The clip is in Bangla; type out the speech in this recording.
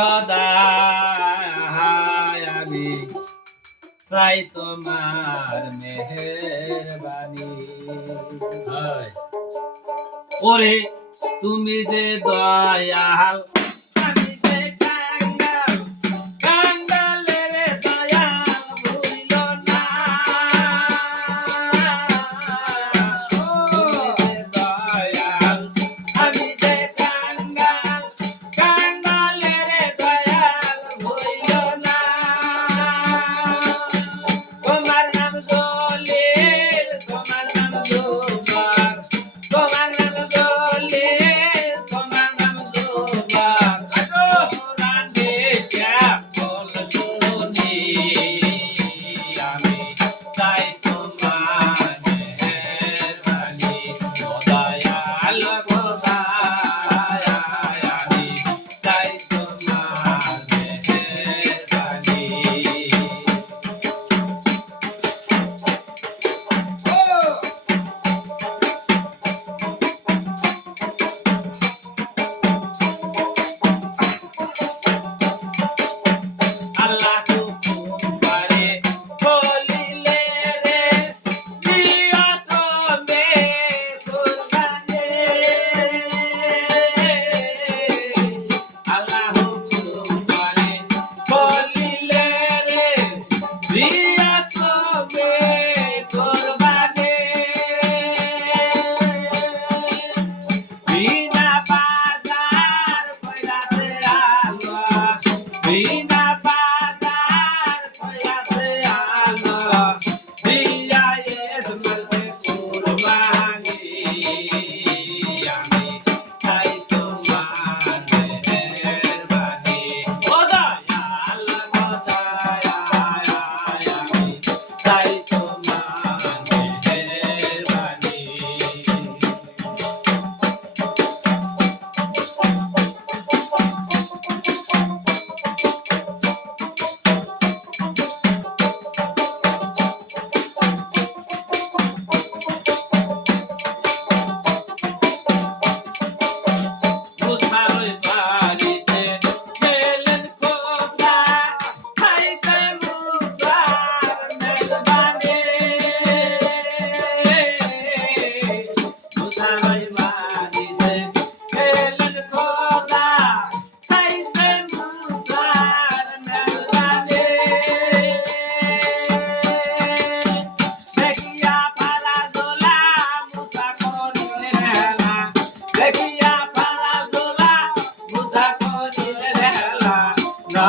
খোদায় আমি চাই তোমার মেহেরবানি। ওরে তুমি যে দয়াল আমি যে কাঙ্গাল, কাঙ্গালের দয়াল ভুলিও না। তুমি যে দয়াল আমি যে কাঙ্গাল, কাঙ্গালের দয়াল ভুলিও না। তোমার নাম দলিল, তোমার নাম জোবার, তোমার নাম দলিল, তোমার নাম জোবার। কোরআন দেখে বল শুনি আমি চাই তোমার মেহেরবানি। ও দয়াল খোদায় আমি চাই তোমার মেহেরবানি। আল্লাহ হুকুম করে বলিলে রে দিও তবে কুরবানি। আল্লাহ হুকুম করে বলিলে রে দিও তবে কুরবানি। বিনা বাজার পয়সাতে আলো, বিনা বাজার পয়সাতে আলো, দিয়া এসমাতে কুরবানি। আমি চাই তোমার মেহেরবানি। ও দয়াল খোদায় আমি চাই তোমার মেহেরবানি। মুসারই বাড়িতে গেলেন খোদা, খাইতে মুসার মেজবানি। মুসারই বাড়িতে গেলেন খোদা, খাইতে মুসার মেজবানি। দেখিয়া পারা দোলা মুসা করিলেন হেলা, দেখিয়া পারা দোলা মুসা করিলেন হেলা। না